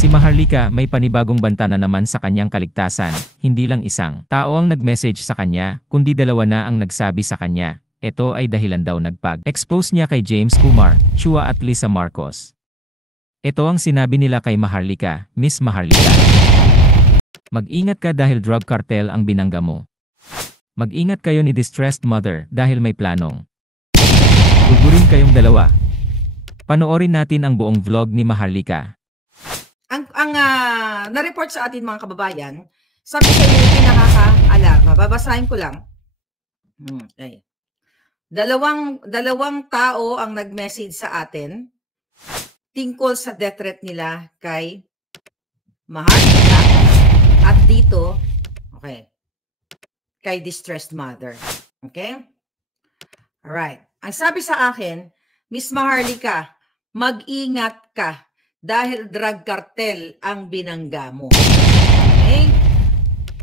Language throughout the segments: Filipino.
Si Maharlika may panibagong banta na naman sa kanyang kaligtasan, hindi lang isang tao ang nag-message sa kanya, kundi dalawa na ang nagsabi sa kanya. Ito ay dahilan daw nagpag-expose niya kay James Kumar, Chua at Lisa Marcos. Ito ang sinabi nila kay Maharlika, Miss Maharlika. Mag-ingat ka dahil drug cartel ang binangga mo. Mag-ingat kayo ni Distressed Mother dahil may planong gugurin kayong dalawa. Panoorin natin ang buong vlog ni Maharlika. Ang na-report sa atin mga kababayan, sabi sa inyo yung pinakaka-alarma. Babasahin ko lang. Okay. Dalawang tao ang nag-message sa atin tungkol sa death threat nila kay Maharlika at dito, okay, kay Distressed Mother. Okay? Alright. Ang sabi sa akin, Miss Maharlika, mag-ingat ka dahil drug cartel ang binangga mo. Okay?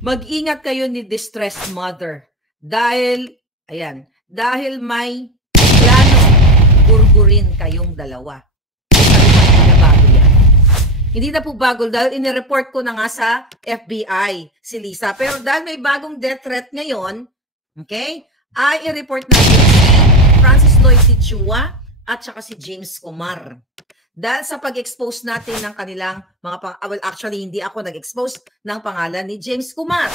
Mag-ingat kayo ni Distressed Mother dahil, ayan, dahil may plano gurgurin kayong dalawa. Hindi na bago yan. Hindi na po bago dahil inireport ko na nga sa FBI si Lisa. Pero dahil may bagong death threat ngayon, okay, ay i-report natin si Francis Lloyd Chua at saka si James Kumar. Dahil sa pag-expose natin ng kanilang mga well, actually hindi ako nag-expose ng pangalan ni James Kumar.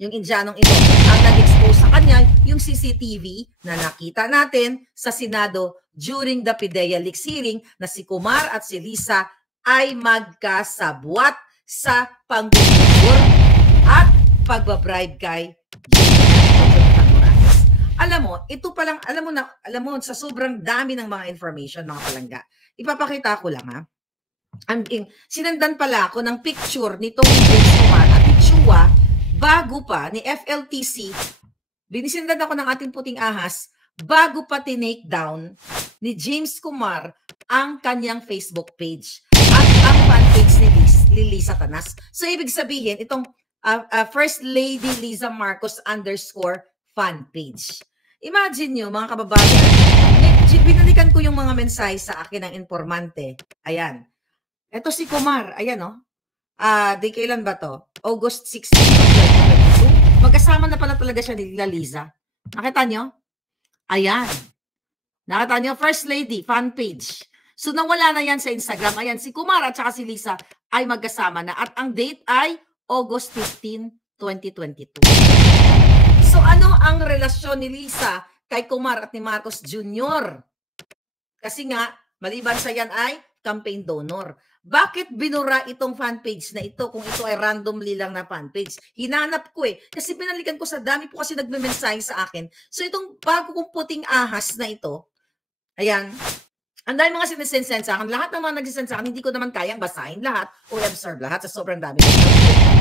Yung Indianong ito, ang nag-expose sa kanya yung CCTV na nakita natin sa Senado during the PIDEA Leaks hearing na si Kumar at si Lisa ay magkasabwat sa panggugur at pagbabribe kay James. Alam mo, ito pa lang, alam mo sa sobrang dami ng mga information, mga palangga. Ipapakita ko lang ha. Sinandan pala ako ng picture nitong James Kumar at ni Chua bago pa ni FLTC, binisindan ako ng ating puting ahas, bago pa tinake down ni James Kumar ang kanyang Facebook page at ang fan page ni Lisa Tanas. So, ibig sabihin, itong First Lady Lisa Marcos _ fan page. Imagine nyo, mga kababayan, binalikan ko yung mga mensahe sa akin ng informante. Ayan. Ito si Kumar. Ayan, oh. Di kailan ba to? August 16, 2022. Magkasama na pala talaga siya ni Lisa. Nakita nyo? Ayan. Nakita nyo? First Lady, fan page. So, nawala na yan sa Instagram. Ayan, si Kumar at saka si Lisa ay magkasama na. At ang date ay August 15, 2022. So, ano ang relasyon ni Lisa kay Kumar at ni Marcos Jr.? Kasi nga, maliban sa yan ay campaign donor. Bakit binura itong fanpage na ito kung ito ay randomly lang na fanpage? Hinanap ko eh. Kasi pinalikan ko sa dami po kasi nagme-mensahe sa akin. So itong bago kong puting ahas na ito, ayan, ang dami mga sinisend sa akin. Lahat ng mga nagsisend sa akin, hindi ko naman kayang basahin lahat o observe lahat sa sobrang dami.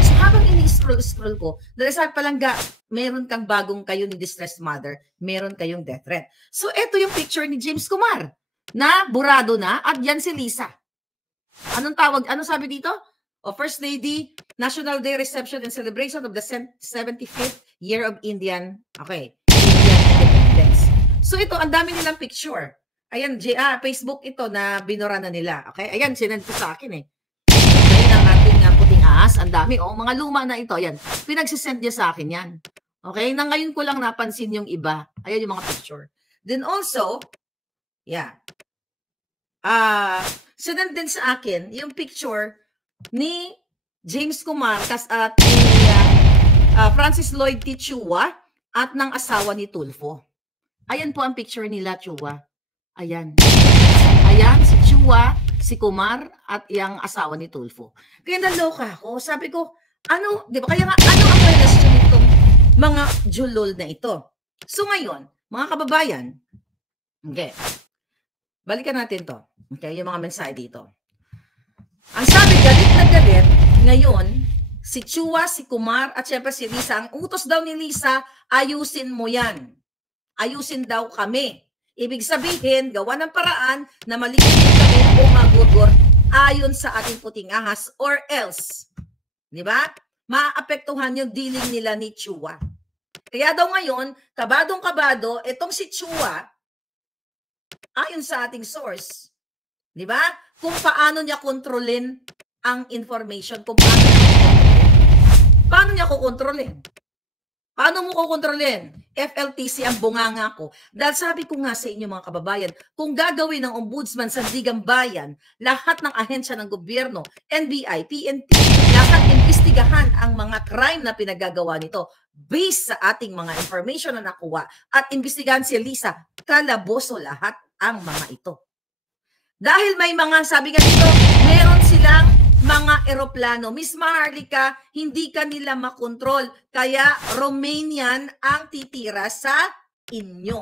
So habang ini-scroll ko, dahil sa palangga, meron kang bagong kayo ni Distressed Mother, meron kayong death threat. So ito yung picture ni James Kumar na burado na at yan si Lisa. Anong tawag? Anong sabi dito? O First Lady, National Day Reception and Celebration of the 75th Year of Indian, okay, Indian Independence. So ito, ang dami nilang picture. Ayan, Facebook ito na binura na nila. Okay? Ayan, sinend ko sa akin eh. Ayan ang ating puting ahas. Ang dami. Oh, mga luma na ito. Ayan, pinagsisend niya sa akin yan. Okay? Na ngayon ko lang napansin yung iba. Ayan yung mga picture. Then also, yeah. Sinend din sa akin yung picture ni James Kumar at ni Francis Lloyd Chua at ng asawa ni Tulfo. Ayan po ang picture nila, Chua. Ayan. Ayan, si Chua, si Kumar at yung asawa ni Tulfo. Kaya naloka ako. Sabi ko, ano, di ba? Kaya nga, ano ang relasyon nitong mga julol na ito? So ngayon, mga kababayan, okay, balikan natin to. Okay, yung mga mensahe dito. Ang sabi, galit na galit, ngayon, si Chua, si Kumar, at syempre si Lisa, ang utos daw ni Lisa, ayusin mo yan. Ayusin daw kami. Ibig sabihin, gawa ng paraan na maligid kami o magugor ayon sa ating puting ahas or else. Di ba? Maapektuhan yung dealing nila ni Chua. Kaya daw ngayon, kabadong-kabado, itong si Chua, ayon sa ating source, di ba? Kung paano niya kontrolin ang information kung paano niya kukontrolin. Paano mo kukontrolin? FLTC ang bunganga ko. Dahil sabi ko nga sa inyo mga kababayan, kung gagawin ng Ombudsman sa Sandigang Bayan, lahat ng ahensya ng gobyerno, NBI, PNP, lahat imbestigahan ang mga crime na pinagagawa nito based sa ating mga information na nakuha at imbestigahan si Lisa, kalaboso lahat ang mga ito. Dahil may mga, sabi nga dito, meron silang mga eroplano. Miss Maharlika, hindi ka nila makontrol. Kaya Romanian ang titira sa inyo.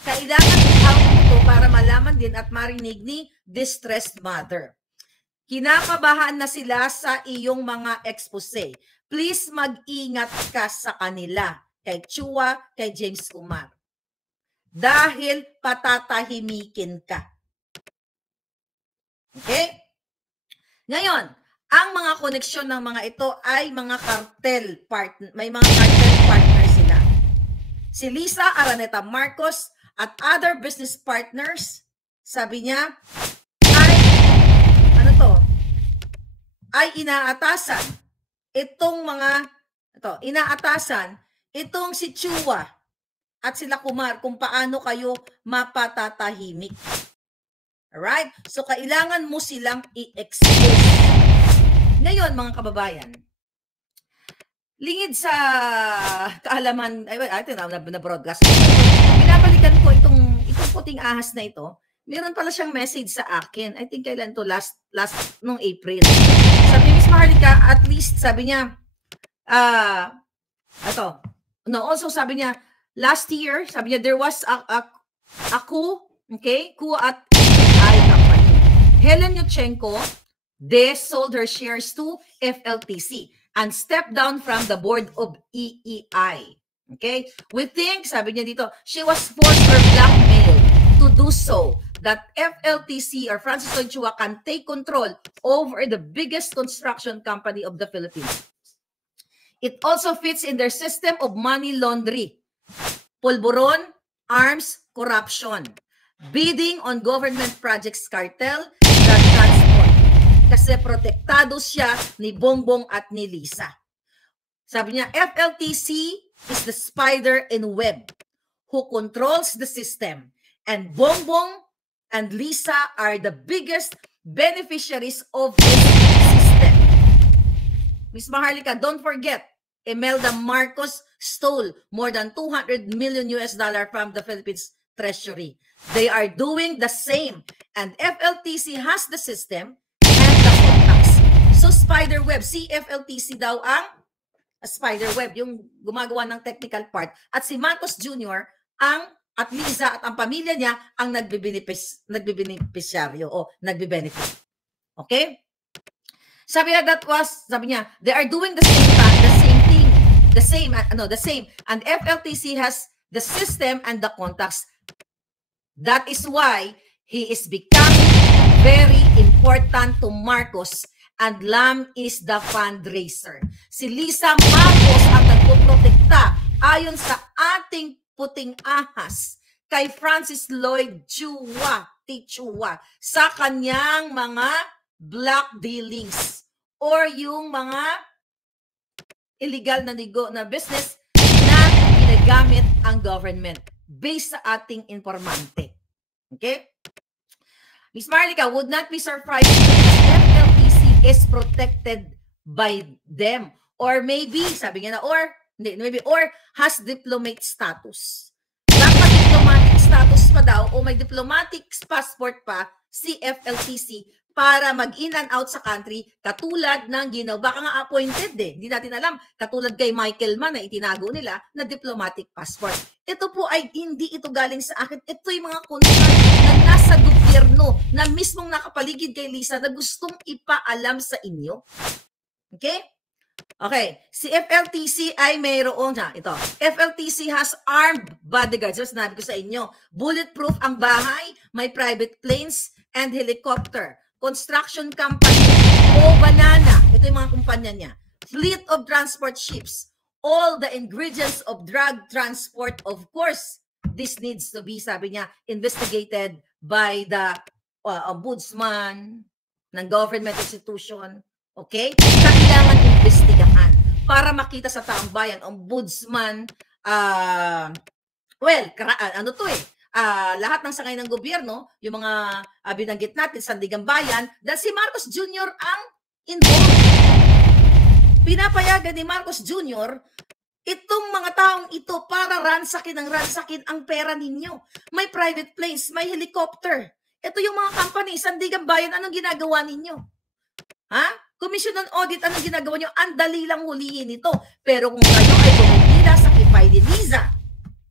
Kailangan i-out ito para malaman din at marinig ni distressed mother. Kinakabahan na sila sa iyong mga expose. Please mag-ingat ka sa kanila. Kay Chua, kay James Kumar. Dahil patatahimikin ka. Okay? Ngayon, ang mga koneksyon ng mga ito ay mga cartel partner, may mga cartel partner sila. Si Lisa Araneta Marcos at other business partners, sabi niya, ay inaatasan itong si Chua at sila Kumar kung paano kayo mapatatahimik. Alright? So, kailangan mo silang i-expose. Ngayon, mga kababayan, lingid sa kaalaman, na broadcast. Binabalikan ko itong puting ahas na ito. Meron pala siyang message sa akin. I think kailan to last nung April. Sabi ni Miss Maharlika, at least, sabi niya, also sabi niya, last year, sabi niya, there was a coup, okay? Coup at company. Helen Yurchenko, they sold her shares to FLTC and stepped down from the board of EEI. Okay? We think, sabi niya dito, she was forced or blackmailed to do so, that FLTC or Francis Lloyd Chua can take control over the biggest construction company of the Philippines. It also fits in their system of money laundering, pulburon, arms, corruption, bidding on government projects, cartel, drug transport. Kasi protektado siya ni Bongbong at ni Lisa. Sabi niya, FLTC is the spider in web who controls the system. And Bongbong and Lisa are the biggest beneficiaries of this system. Ms. Maharlika, don't forget, Imelda Marcos stole more than $200 million from the Philippines Treasury. They are doing the same. And FLTC has the system and the contacts. So spiderweb, si FLTC daw ang spiderweb, yung gumagawa ng technical part. At si Marcos Jr. at Lisa at ang pamilya niya ang nagbibeneficiaryo o nagbibenefit. Okay? Sabi niya, they are doing the same thing, the same. And FLTC has the system and the contacts. That is why he is becoming very important to Marcos and Lam is the fundraiser. Si Lisa Marcos ang nagpoprotekta ayon sa ating puting ahas kay Francis Lloyd Chua, sa kanyang mga black dealings or yung mga illegal na business na ginagamit ang government based sa ating informante. Okay? Ms. Maharlika, would not be surprised if FLTC is protected by them. Or maybe, sabi niya na, or has diplomatic status. Dapat diplomatic status pa daw o may diplomatic passport pa si FLTC para mag-in and out sa country katulad ng ginawa. Baka nga appointed hindi natin alam. Katulad kay Michael Mann na itinago nila na diplomatic passport. Ito po ay hindi ito galing sa akin. Ito yung mga concern na nasa gobyerno na mismong nakapaligid kay Lisa na gustong ipaalam sa inyo. Okay? Okay. Si FLTC ay mayroon ito. FLTC has armed bodyguards. So, sinabi ko sa inyo, bulletproof ang bahay, may private planes and helicopter. Construction company, Banana, ito yung mga kumpanya niya. Fleet of transport ships, all the ingredients of drug transport. Of course, this needs to be, sabi niya, investigated by the Ombudsman, ng government institution, okay? Kailangan investigahan para makita sa taong bayan, ombudsman, ano to lahat ng sangay ng gobyerno, yung mga binanggit natin, Sandigan Bayan, dahil si Marcos Jr. ang involved. Pinapayagan ni Marcos Jr. itong mga taong ito para ransakin ang pera ninyo. May private planes, may helicopter. Ito yung mga company, Sandigan Bayan, anong ginagawa ninyo? Ha? Commission on Audit, anong ginagawa nyo? Ang dali lang hulihin ito. Pero kung kayo ay kumipila sa kipay ni Liza,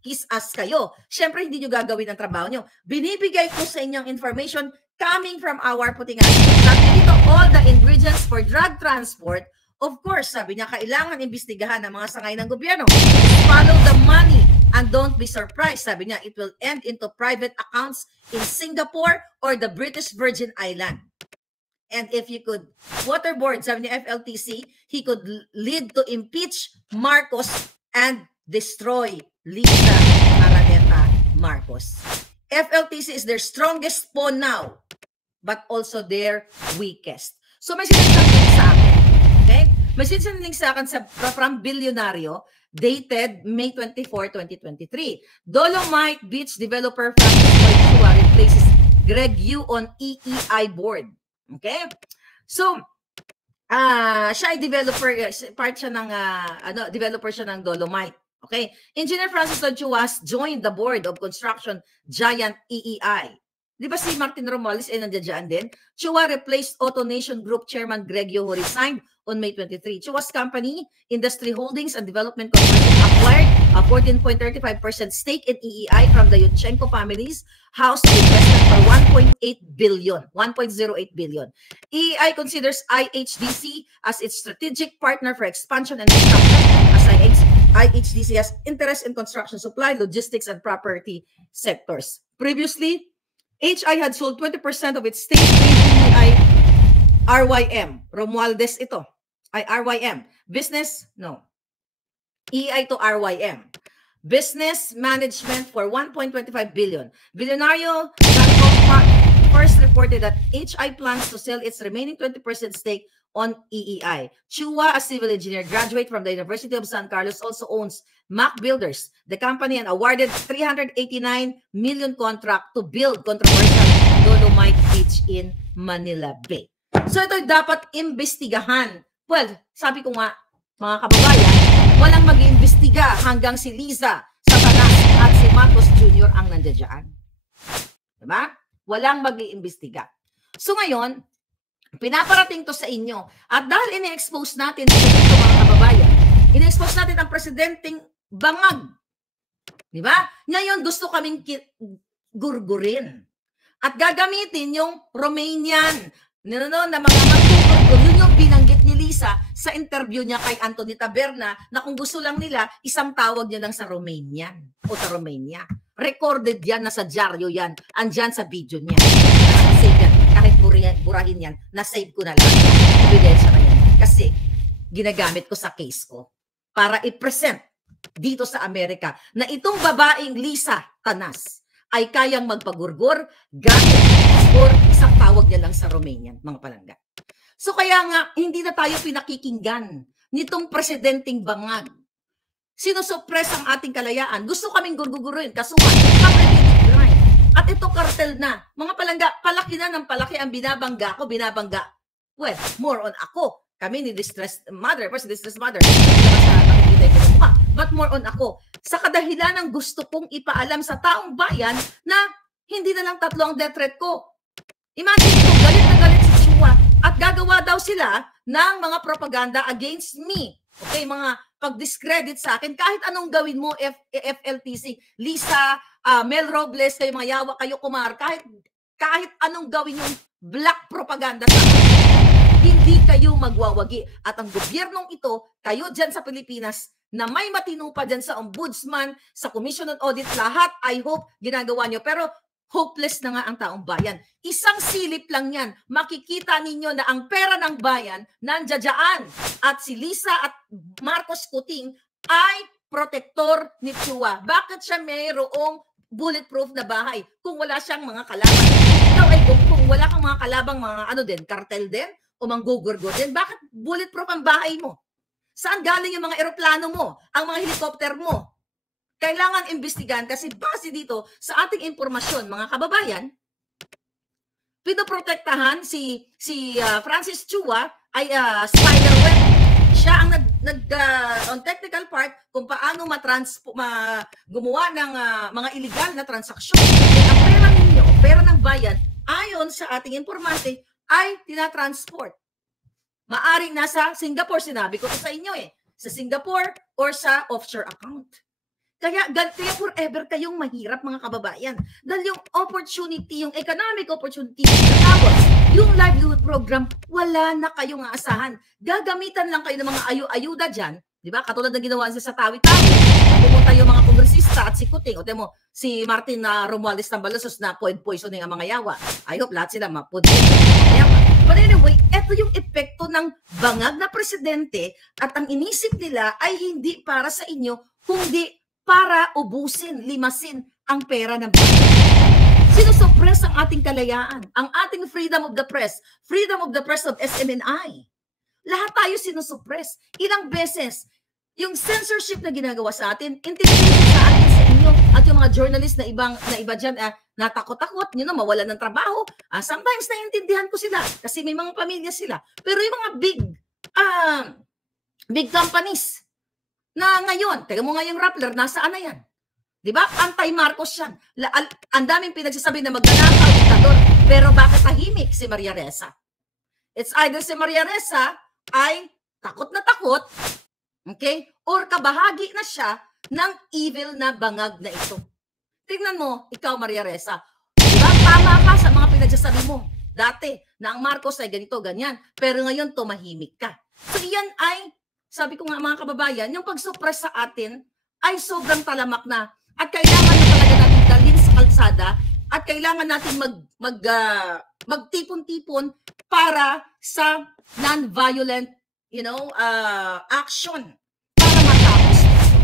kiss-ass kayo. Siyempre, hindi nyo gagawin ang trabaho nyo. Binibigay ko sa inyong information coming from our putingan. Sabi dito, all the ingredients for drug transport. Of course, sabi niya, kailangan imbestigahan ng mga sangay ng gobyerno. Follow the money and don't be surprised. Sabi niya, it will end into private accounts in Singapore or the British Virgin Island. And if you could, waterboard, sabi ni FLTC, he could lead to impeach Marcos and destroy Liza Araneta Marcos. FLTC is their strongest pawn now, but also their weakest. So may sinasabi sa akin, okay? May sinasabi sa akin from Bilyonaryo, dated May 24, 2023. Dolomite Beach developer Francis Chua replaces Greg Yu on EEI board. Okay? So, siya ay developer, part siya ng, developer siya ng Dolomite. Okay? Engineer Francis Chua joined the board of construction giant EEI. Di ba si Martin Romualdez ay nandiyan din? Chua replaced AutoNation Group Chairman Greg Yu, who resigned on May 23. Chua's company, Industry Holdings and Development Corporation, acquired a 14.35% stake in EEI from the Yunchenko families, housed investment for 1.08 billion. EEI considers IHDC as its strategic partner for expansion and construction, as IHDC has interest in construction supply, logistics, and property sectors. Previously, HI had sold 20% of its stake in EEI RYM. Romualdez ito. Ay, RYM. Business, no. EEI to RYM. Business management for 1.25 billion. Billionario.com first reported that HI plans to sell its remaining 20% stake on EEI. Chua, a civil engineer, graduate from the University of San Carlos, also owns Mac Builders, the company, and awarded 389 million contract to build controversial Dolomite Beach in Manila Bay. So ito dapat imbestigahan. Well, sabi ko nga, mga kababayan, walang mag-iimbestiga hanggang si Liza Satanas at si Marcos Jr. ang nandiyan. Diba? Walang mag-iimbestiga. So ngayon, pinaparating to sa inyo. At dahil ini-expose natin dito mga kababayan, ini-expose natin ang presidenteng bangag. Di ba? Ngayon gusto kaming gurgurin. At gagamitin yung Romanian na mga magtutugod. Yun yung binanggit ni Liza sa interview niya kay Anthony Taberna na kung gusto lang nila, isang tawag niya lang sa Romanian o sa Romania. Recorded yan, nasa dyaryo yan. Andyan sa video niya. Nakasave yan. Kahit burahin yan, nasave ko na lang. Ebidensya na yan. Kasi ginagamit ko sa case ko para i-present dito sa Amerika na itong babaeng Liza Tanas ay kayang magpagurgur gamit or isang tawag niya lang sa Romanian, mga palangga. So kaya nga, hindi na tayo pinakikinggan nitong presidenteng bangag. Sinusuppress ang ating kalayaan. Gusto kaming gurguruin, kasuhan, complicated crime. At ito kartel na. Mga palangga, palaki na ng palaki ang binabangga ko, binabangga. Well, more on ako. Kami ni Distressed Mother, Distressed Mother. But more on ako. Sa kadahilan ng gusto kong ipaalam sa taong bayan na hindi na lang 3 ang death threat ko. Imagine ito, galit na galit si Chua at gagawa daw sila ng mga propaganda against me. Okay, mga pag-discredit sa akin. Kahit anong gawin mo, FLTC, Liza, Mel Robles, kayo mga yawa, kayo Kumar, kahit anong gawin yung black propaganda sa akin, hindi kayo magwawagi. At ang gobyernong ito, kayo dyan sa Pilipinas, na may matino pa dyan sa ombudsman, sa Commission on Audit, lahat, I hope, ginagawa nyo. Pero hopeless na nga ang taong bayan. Isang silip lang yan. Makikita ninyo na ang pera ng bayan nandiyan. At si Liza at Marcos Kuting ay protektor ni Chua. Bakit siya mayroong bulletproof na bahay kung wala siyang mga kalaban? Ikaw ay kung wala kang mga kalabang mga ano din, cartel din o manggugurgo din, bakit bulletproof ang bahay mo? Saan galing yung mga eroplano mo, ang mga helicopter mo? Kailangan imbestigahan kasi base dito sa ating impormasyon, mga kababayan, pinoprotektahan si Francis Chua ay spider web. Siya ang on technical part kung paano gumawa ng mga illegal na transaksyon. Ang pera ninyo, pera ng bayan, ayon sa ating informante, ay tinatransport. Maaring nasa Singapore, sinabi ko sa inyo sa Singapore or sa offshore account. Kaya forever kayong mahirap, mga kababayan. Dahil yung opportunity, yung economic opportunity, yung livelihood program, wala na kayong aasahan. Gagamitan lang kayo ng mga ayuda dyan. Di ba? Katulad ng ginawa sa Tawi-Tawi. Pumunta yung mga kongresista at si Kuting. O mo, si Martin Romualdez Tambalosos na poisoning ang mga yawa. I hope lahat sila ma-poisoning ang mga yawa. But anyway, ito yung epekto ng bangag na presidente at ang inisip nila ay hindi para sa inyo, kundi para ubusin, limasin ang pera ng bayan. Sinusuppress ang ating kalayaan, ang ating freedom of the press of SMNI. Lahat tayo sinusuppress. Ilang beses, yung censorship na ginagawa sa atin, intimidation sa atin, sa inyo, at yung mga journalist na iba dyan, natakot-takot, mawalan ng trabaho. Sometimes naiintindihan ko sila kasi may mga pamilya sila. Pero yung mga big companies, na ngayon, teka mo nga yung Rappler, nasaan na yan? Diba? Anti-Marcos yan. Ang daming pinagsasabi na magnanakaw, diktador. Pero bakit tahimik si Maria Ressa? It's either si Maria Ressa ay takot na takot, okay? Or kabahagi na siya ng evil na bangag na ito. Tingnan mo, ikaw Maria Ressa. Diba? Tama ka sa mga pinagsasabi mo. Dati, na ang Marcos ay ganito, ganyan. Pero ngayon, tumahimik ka. So yan ay, sabi ko nga mga kababayan, yung pag-suppress sa atin ay sobrang talamak na at kailangan na talaga natin dalhin sa kalsada at kailangan natin magtipon-tipon para sa non-violent action para matapos ito.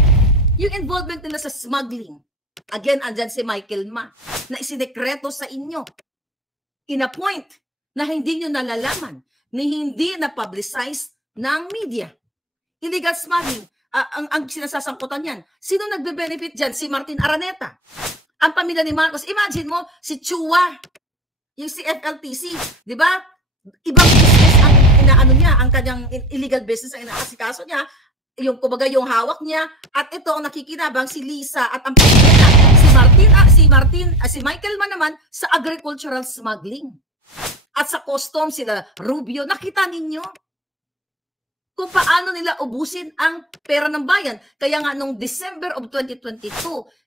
Yung involvement nila sa smuggling, again, andyan si Michael Ma na isinekreto sa inyo, in-appoint na hindi nyo nalalaman, ni hindi na-publicize ng media. Illegal smuggling, ang sinasasangkutan yan. Sino nagbe-benefit dyan? Si Martin Araneta. Ang pamilya ni Marcos. Imagine mo, si Chua, yung si FLTC, di ba? Ibang business ang inaano niya, ang kanyang illegal business ang inaasikaso niya, yung kumbaga yung hawak niya, at ito ang nakikinabang si Lisa at ang pamilya niya. Si Michael man naman sa agricultural smuggling. At sa customs, sila Rubio, nakita ninyo kung paano nila ubusin ang pera ng bayan. Kaya nga nung December of 2022,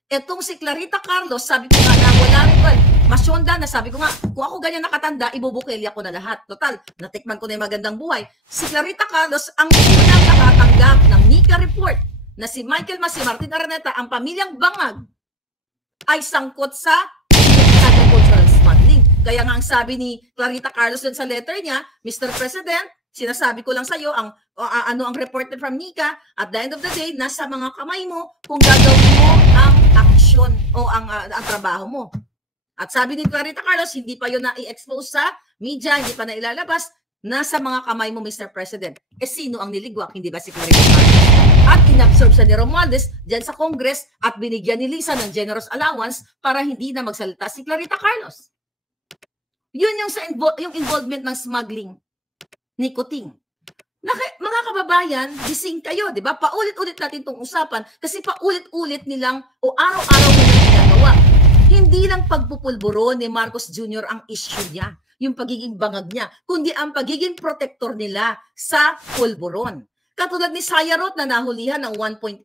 etong si Clarita Carlos, sabi ko nga na wala rin, masyonda na sabi ko nga, kung ako ganyan nakatanda, ibubukilya ko na lahat. Total, natikman ko na yung magandang buhay. Si Clarita Carlos ang unang nakatanggap ng Nika report na si Michael Mas, si Martin Araneta, ang pamilyang bangag ay sangkot sa agricultural smuggling. Kaya nga ang sabi ni Clarita Carlos dun sa letter niya, Mr. President, sinasabi ko lang sa iyo ang reported from Nika, at the end of the day, nasa mga kamay mo kung gagawin mo ang action o ang trabaho mo. At sabi ni Clarita Carlos, hindi pa yun na-i-expose sa media, hindi pa na ilalabas, nasa mga kamay mo, Mr. President. Sino ang niligwak? Hindi ba si Clarita Carlos? At inabsorb siya ni Romualdez dyan sa Congress at binigyan ni Lisa ng generous allowance para hindi na magsalita si Clarita Carlos. Yun yung involvement ng smuggling ni Kuting. Mga kababayan, gising kayo, di ba? Paulit-ulit natin itong usapan kasi paulit-ulit nilang o araw-araw nilang ginagawa. Hindi lang pagpupulburo ni Marcos Jr. ang issue niya, yung pagiging bangag niya, kundi ang pagiging protector nila sa pulburon. Katulad ni Sayarot na nahulihan ng 1.8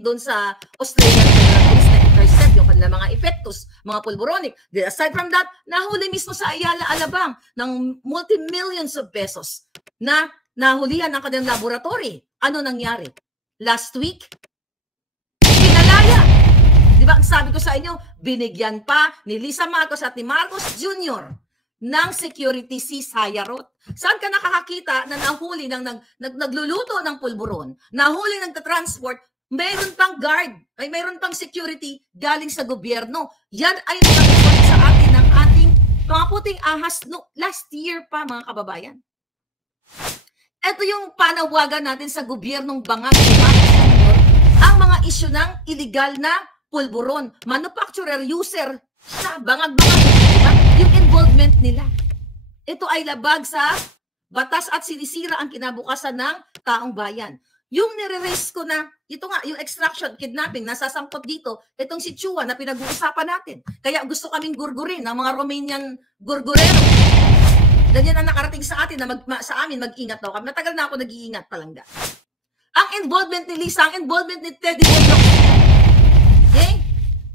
doon sa Australian Federal Police na intercept yung kanilang mga epektos, mga pulburonic. Aside from that, nahuli mismo sa Ayala, Alabang ng multi-millions of pesos na nahulihan ang kanilang laboratory. Ano nangyari? Last week, pinalaya. Di ba ang sabi ko sa inyo, binigyan pa ni Lisa Marcos at ni Marcos Jr. ng security si Sayarot. Saan ka nakakakita na nahuli ng nagluluto ng pulburon, nahuli ng transport, Mayroon pang guard, ay mayroon pang security galing sa gobyerno. Yan ay nakatulong sa atin ng ating mga puting ahas no, last year pa, mga kababayan. Ito yung panawagan natin sa gobyernong bangag kay Marcos Jr., ang mga isyu ng illegal na pulburon. Manufacturer, user, siya, bangag-bangag, diba? Yung involvement nila. Ito ay labag sa batas at sinisira ang kinabukasan ng taong bayan. Yung nire-raise ko na, ito nga, yung extraction, kidnapping, nasasangkot dito, itong si Chua na pinag-uusapan natin. Kaya gusto kaming gurgurin, ang mga Romanian gurgurero. Ganyan ang nakarating sa atin na sa amin mag-ingat daw kami. Matagal na ako nag-iingat palangga. Ang involvement ni Lisa, ang involvement ni Teddy Boyok, okay?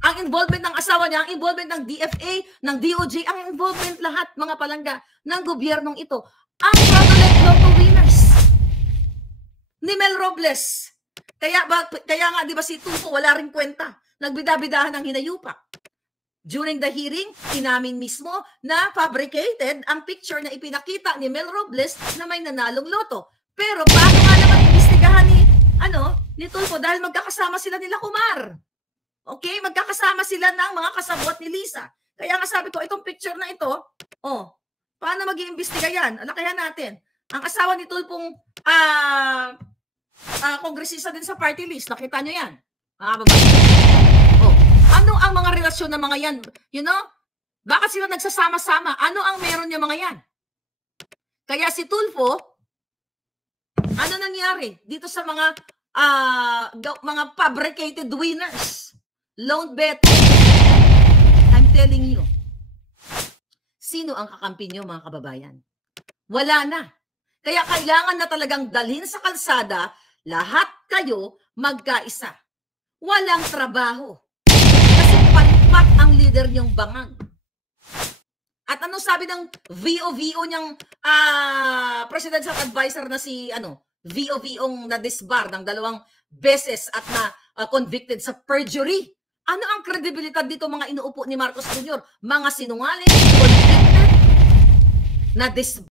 Ang involvement ng asawa niya, ang involvement ng DFA, ng DOJ, ang involvement lahat, mga palangga, ng gobyernong ito. Ang fraudulent lotto winners ni Mel Robles. Kaya nga, di ba si Tulfo, wala rin kwenta. Nagbidabidahan ng hinayupak. During the hearing, inamin mismo na fabricated ang picture na ipinakita ni Mel Robles na may nanalong loto. Pero paano nga naman imbestigahan ni Tulfo dahil magkakasama sila nila Kumar. Okay? Magkakasama sila ng mga kasabot ni Lisa. Kaya nga sabi ko, itong picture na ito, paano mag-iimbestiga yan? Alakayan natin. Ang asawa ni Tulfong kongresista din sa party list. Nakita nyo yan. Mga babae. Ano ang mga relasyon ng mga yan? You know? Bakit sila nagsasama-sama? Ano ang meron niya mga yan? Kaya si Tulfo, ano nangyari dito sa mga fabricated winners? Loan bet. I'm telling you. Sino ang kakampi nyo, mga kababayan? Wala na. Kaya kailangan na talagang dalhin sa kalsada, lahat kayo magkaisa. Walang trabaho. Kasi palpak ang leader niyong bangag. At anong sabi ng VO niyang presidential advisor na si VO-ong na-disbar ng 2 beses at na convicted sa perjury? Ano ang kredibilidad dito, mga inuupo ni Marcos Jr.? Mga sinungaling, convicted, na-disbar.